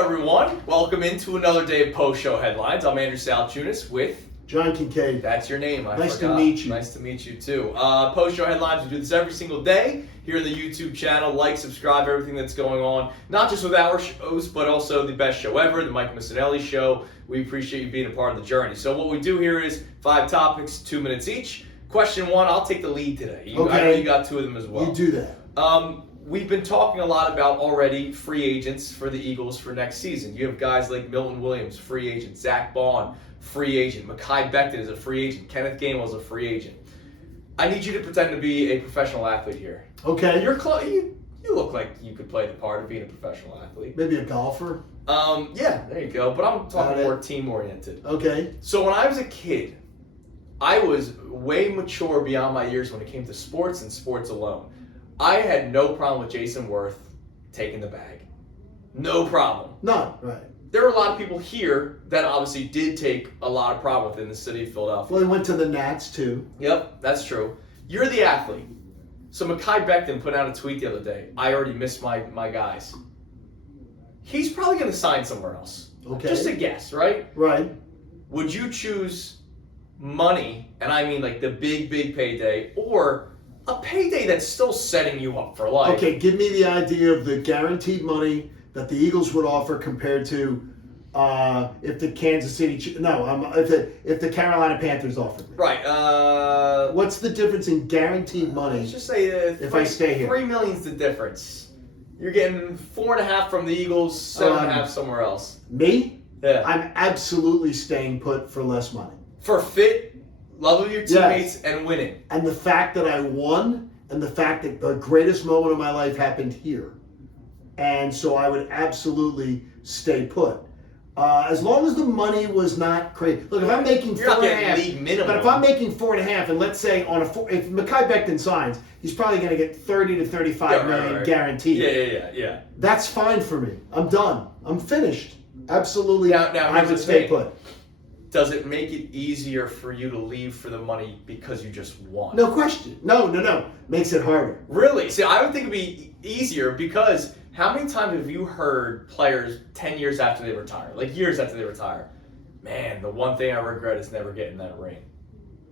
Hello, everyone. Welcome into another day of post-show headlines. I'm Andrew Salciunas with John Kincade. That's your name. I Nice forgot. to meet you. Nice to meet you too. Post-show headlines. We do this every single day here in the YouTube channel. Like, subscribe, everything that's going on. Not just with our shows, but also the best show ever, the Mike Missanelli show. We appreciate you being a part of the journey. So what we do here is 5 topics, 2 minutes each. Question 1. I'll take the lead today. Okay. I know you got 2 of them as well. You do that. We've been talking a lot about already free agents for the Eagles for next season. You have guys like Milton Williams, free agent. Zach Bond, free agent. Mekhi Becton is a free agent. Kenneth Gainwell is a free agent. I need you to pretend to be a professional athlete here. Okay. You look like you could play the part of being a professional athlete. Maybe a golfer. Yeah, there you go. But I'm talking more team-oriented. Okay. So when I was a kid, I was way mature beyond my years when it came to sports and sports alone. I had no problem with Jason Worth taking the bag. No problem. None, right. There are a lot of people here that obviously did take a lot of problem within the city of Philadelphia. Well, he went to the Nats, too. Yep, that's true. You're the athlete. So Mekhi Becton put out a tweet the other day. I already missed my guys. He's probably going to sign somewhere else. Okay. Just a guess, right? Right. Would you choose money, and I mean like the big payday, or a payday that's still setting you up for life? Okay, give me the idea of the guaranteed money that the Eagles would offer compared to if the Kansas City... if the Carolina Panthers offered me. Right. What's the difference in guaranteed money? Let's just say if I stay here. $3 million's the difference. You're getting 4.5 from the Eagles, 7.5 somewhere else. Me? Yeah. I'm absolutely staying put for less money. For fit, love of your teammates, and winning. And the fact that I won, and the fact that the greatest moment of my life happened here. And so I would absolutely stay put. As long as the money was not crazy. Look, if I'm making You're not getting 4.5, league minimum. but if I'm making 4.5, and let's say if Mekhi Becton signs, he's probably going to get 30 to 35 million guaranteed. Yeah. That's fine for me. I'm done. I'm finished. Absolutely. Now I would stay put. Does it make it easier for you to leave for the money because you just won? No question. No. Makes it harder. Really? See, I would think it'd be easier because how many times have you heard players 10 years after they retire, like years after they retire, man, the one thing I regret is never getting that ring.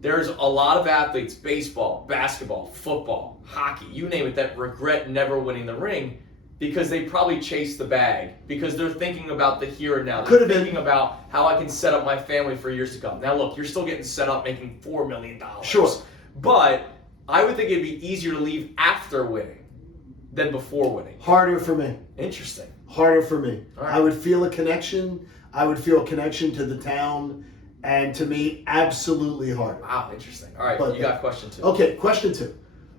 There's a lot of athletes, baseball, basketball, football, hockey, you name it, that regret never winning the ring because they probably chased the bag, because they're thinking about the here and now. They're thinking about how I can set up my family for years to come. Now look, you're still getting set up making $4 million. Sure. But I would think it'd be easier to leave after winning than before winning. Harder for me. Interesting. Harder for me. Right. I would feel a connection. I would feel a connection to the town. And to me, absolutely harder. Wow, interesting. All right, But, you got question 2. Okay, question 2.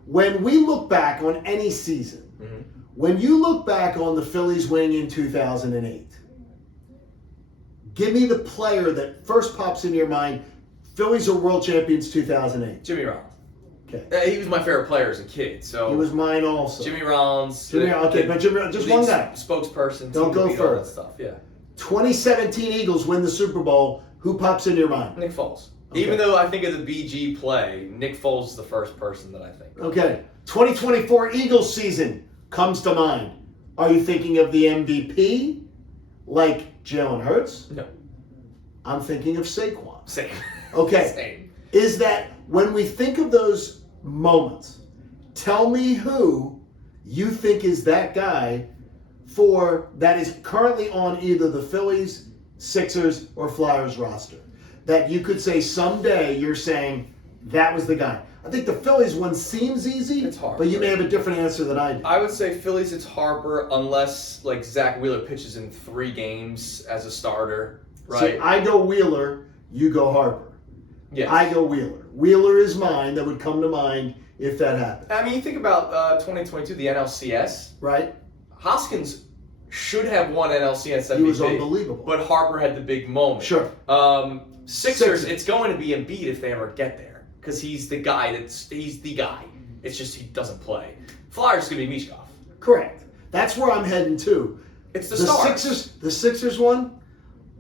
When we look back on any season, when you look back on the Phillies winning in 2008, give me the player that first pops into your mind. Phillies are world champions 2008. Jimmy Rollins. Okay. He was my favorite player as a kid. So He was mine also. Jimmy Rollins. But Jimmy, just one guy. Spokesperson. Don't go all that first. stuff. Yeah. 2017 Eagles win the Super Bowl. Who pops into your mind? Nick Foles. Okay. Even though I think of the BG play, Nick Foles is the first person that I think of. Okay. 2024 Eagles season comes to mind. Are you thinking of the MVP like Jalen Hurts? No. I'm thinking of Saquon. Same. Okay. Same. Is that when we think of those moments, tell me who you think is that guy that is currently on either the Phillies, Sixers, or Flyers roster. That you could say someday you're saying that was the guy. I think the Phillies one seems easy, It's hard, but you may right? have a different answer than I do. I would say Phillies, it's Harper, unless like Zach Wheeler pitches in 3 games as a starter, right? See, I go Wheeler, you go Harper. Yes. I go Wheeler. Wheeler is mine. That would come to mind if that happened. I mean, you think about 2022, the NLCS. Right? Hoskins should have won NLCS MVP. He was unbelievable. But Harper had the big moment. Sure. Sixers, it's going to be Embiid if they ever get there, because he's the guy. It's just he doesn't play. Flyers is going to be Mishkov. Correct. That's where I'm heading to. It's the stars. The Sixers one,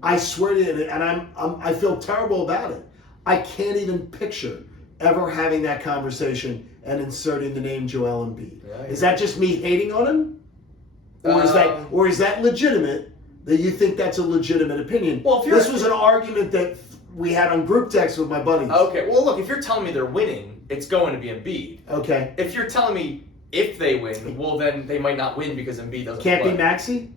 I swear to you, and I feel terrible about it. I can't even picture ever having that conversation and inserting the name Joel Embiid. Yeah, is that just me hating on him? Or is that legitimate that you think that's a legitimate opinion. Well, if this was an argument that we had on group text with my buddies. Okay, well, look, if you're telling me they're winning, it's going to be Embiid. Okay. If you're telling me if they win, well, then they might not win because Embiid doesn't Can't play. be Maxey?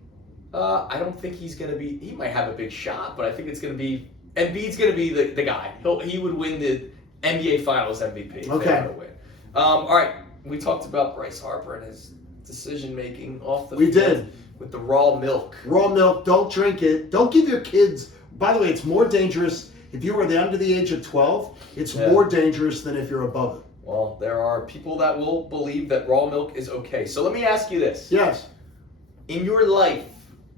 I don't think he's going to be. He might have a big shot, but I think it's going to be Embiid's going to be the guy. He would win the NBA Finals MVP. If Okay. They were to win. All right, we talked about Bryce Harper and his decision making off the We field did. with the raw milk. Raw milk, don't drink it. Don't give your kids. By the way, it's more dangerous if you are under the age of 12. It's more dangerous than if you're above it. Well, there are people that will believe that raw milk is okay. So let me ask you this. Yes. In your life,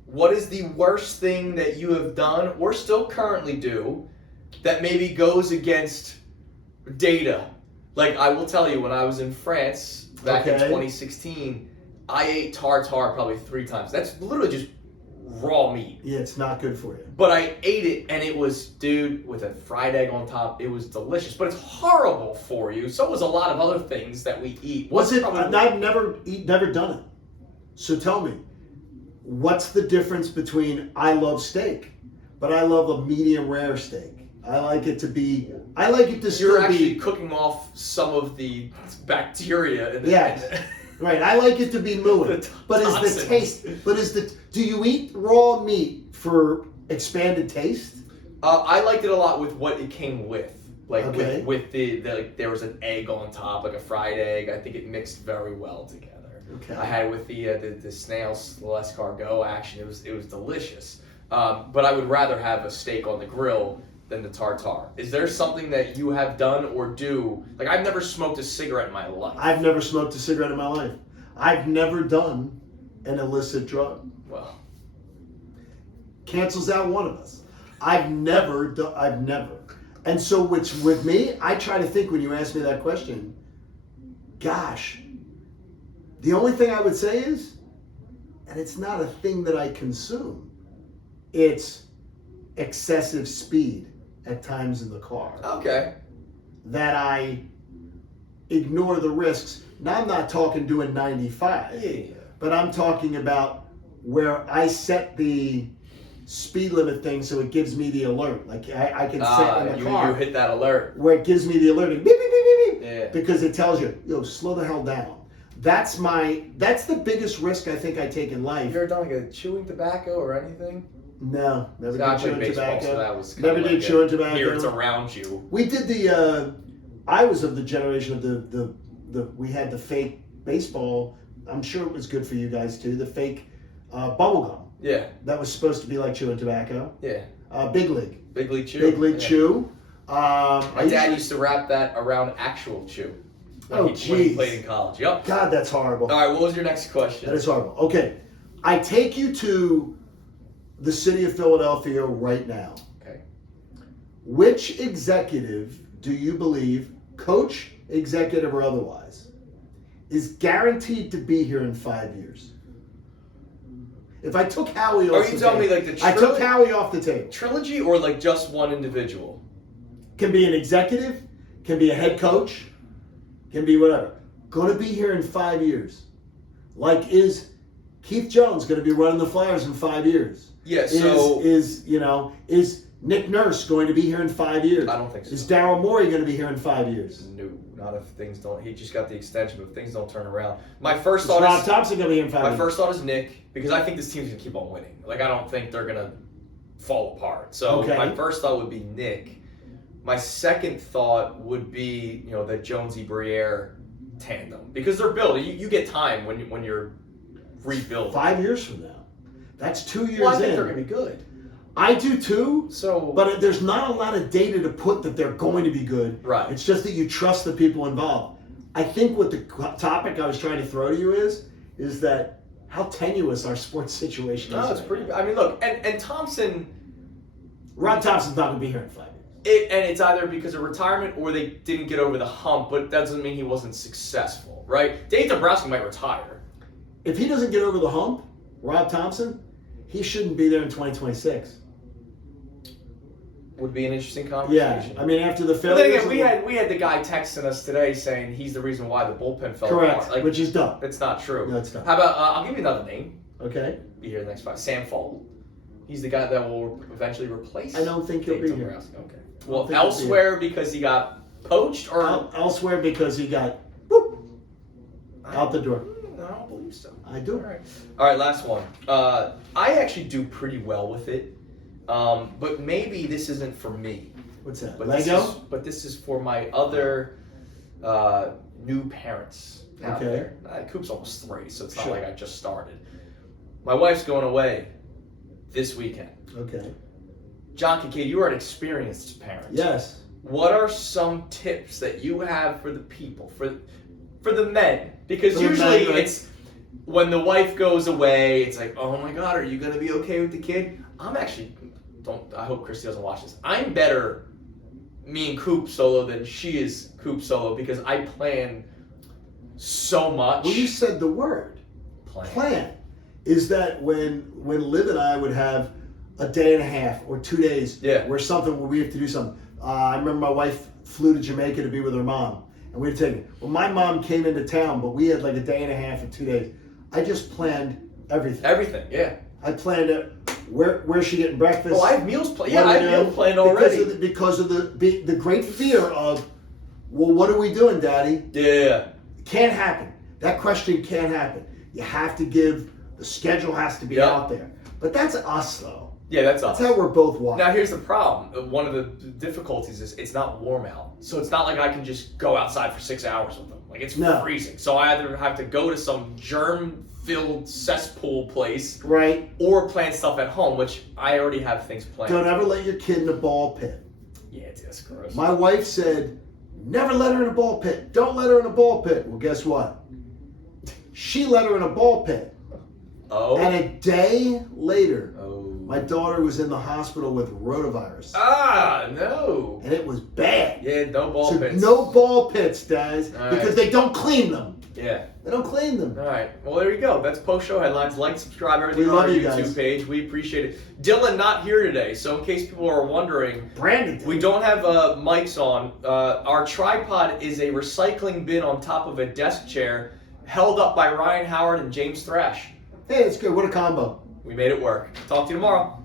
what is the worst thing that you have done or still currently do that maybe goes against data? Like, I will tell you, when I was in France back in 2016, I ate tartare probably 3 times. That's literally just raw meat. Yeah, it's not good for you. But I ate it, and it was, dude, with a fried egg on top. It was delicious, but it's horrible for you. So was a lot of other things that we eat. Was it? I've never done it. So tell me, what's the difference between I love steak, but I love a medium rare steak? I like it to still You're actually be cooking off some of the bacteria. Yes. Right, I like it to be mooing. But is the taste? Do you eat raw meat for expanded taste? I liked it a lot with what it came with. Like Okay. with the like there was an egg on top, like a fried egg. I think it mixed very well together. Okay. I had it with the snail's escargot action. It was delicious. But I would rather have a steak on the grill than the tartare. Is there something that you have done or do? Like, I've never smoked a cigarette in my life. I've never smoked a cigarette in my life. I've never done an illicit drug. Well, Cancels out one of us. I've never. And so with me, I try to think when you ask me that question, gosh, the only thing I would say is, and it's not a thing that I consume, it's excessive speed at times in the car. okay. That I ignore the risks. Now, I'm not talking doing 95, Yeah. but I'm talking about where I set the speed limit thing so it gives me the alert. Like I can set in the car You hit that alert. where it gives me the alert, beep, beep, beep, beep, beep, Yeah. because it tells you, slow the hell down. That's the biggest risk I think I take in life. You ever done like a chewing tobacco or anything? No, never I did played chewing baseball, tobacco. so that was Never did chewing tobacco. Here it's around you. We did I was of the generation of the we had the fake baseball. I'm sure it was good for you guys too. The fake bubble gum. Yeah. That was supposed to be like chewing tobacco. Yeah. Big League. Big League Chew. Big League Yeah. Chew. My dad used to wrap that around actual chew. When he jeez. played in college. Yep. God, that's horrible. All right, what was your next question? That is horrible. Okay. I take you to the city of Philadelphia right now. Okay. Which executive do you believe, coach, executive, or otherwise, is guaranteed to be here in 5 years? If I took Howie off Are the you table. telling me like the I took Howie off the table. trilogy or like just one individual? Can be an executive, can be a head coach, can be whatever. Going to be here in 5 years. Like, is Keith Jones going to be running the Flyers in 5 years? Yeah, so... Is Nick Nurse going to be here in 5 years? I don't think so. Is Daryl Morey going to be here in 5 years? No, not if things don't... He just got the extension, but if things don't turn around. My first Is thought Rob is... Thompson going to be here in 5 years? My first thought is Nick, because I think this team's going to keep on winning. Like, I don't think they're going to fall apart. So Okay. my first thought would be Nick. My second thought would be, the Jonesy-Briere tandem. Because they're building. You get time when you're rebuilding. 5 years from now. That's 2 years Well, I think in. they're going to be good. I do too. So, but there's not a lot of data to put that they're going to be good. Right. It's just that you trust the people involved. I think what the topic I was trying to throw to you is that how tenuous our sports situation is. No, it's pretty. I mean, look, and Thomson. Rob Thompson's not going to be here in 5 years. And it's either because of retirement or they didn't get over the hump, but that doesn't mean he wasn't successful, right? Dave Dombrowski might retire. If he doesn't get over the hump, Rob Thompson, he shouldn't be there in 2026. Would be an interesting Yeah, conversation. I mean, after the But failures. then again, we had the guy texting us today saying he's the reason why the bullpen fell correct, apart. Like, which is dumb. it's not true. No, it's not. How about I'll give you another name. Okay. Be here the next 5. Sam Fold. He's the guy that will eventually replace. I don't think he'll be here. Okay. Well, elsewhere because he got poached, or elsewhere because he got whoop, out the door. I don't believe so. I do. All right, last one. I actually do pretty well with it, but maybe this isn't for me. What's that? But Lego? This is for my other new parents out there. Coop's almost 3, so it's not like I just started. My wife's going away this weekend. Okay. John Kincade, you are an experienced parent. Yes. What are some tips that you have for the people, for the men? Because usually it's when the wife goes away, it's like, oh my God, are you going to be okay with the kid? I'm actually, I hope Christy doesn't watch this. I'm better me and Coop solo than she is Coop solo because I plan so much. Well, you said the word. Plan. Is that when Liv and I would have a day and a half or 2 days where we have to do something. I remember my wife flew to Jamaica to be with her mom, and we had to take it. Well, my mom came into town, but we had like a day and a half or 2 days. I just planned everything. Everything, yeah. I planned it. Where's she getting breakfast? Oh, I have meals planned. Yeah, I have meals planned already. Because of the great fear of, well, what are we doing, Daddy? Yeah. Can't happen. That question can't happen. You have to give, the schedule has to be out there. But that's us, though. Yeah, that's us. That's how we're both wired. Now, here's the problem. One of the difficulties is it's not warm out. So it's not like I can just go outside for 6 hours with them. Like, it's freezing. So I either have to go to some germ-filled cesspool place. Right. Or plan stuff at home, which I already have things planned. Don't ever let your kid in a ball pit. Yeah, that's gross. My wife said, never let her in a ball pit. Don't let her in a ball pit. Well, guess what? She let her in a ball pit. Oh. And a day later, my daughter was in the hospital with rotavirus. Ah, no. And it was bad. Yeah, no ball pits. No ball pits, guys, because they don't clean them. Yeah. They don't clean them. All right. Well, there you go. That's post-show headlines. Like, subscribe, everything on our YouTube page. We appreciate it. Dylan not here today, so in case people are wondering, Brandon, we don't have mics on. Our tripod is a recycling bin on top of a desk chair held up by Ryan Howard and James Thrash. Hey, it's good. What a combo. We made it work. Talk to you tomorrow.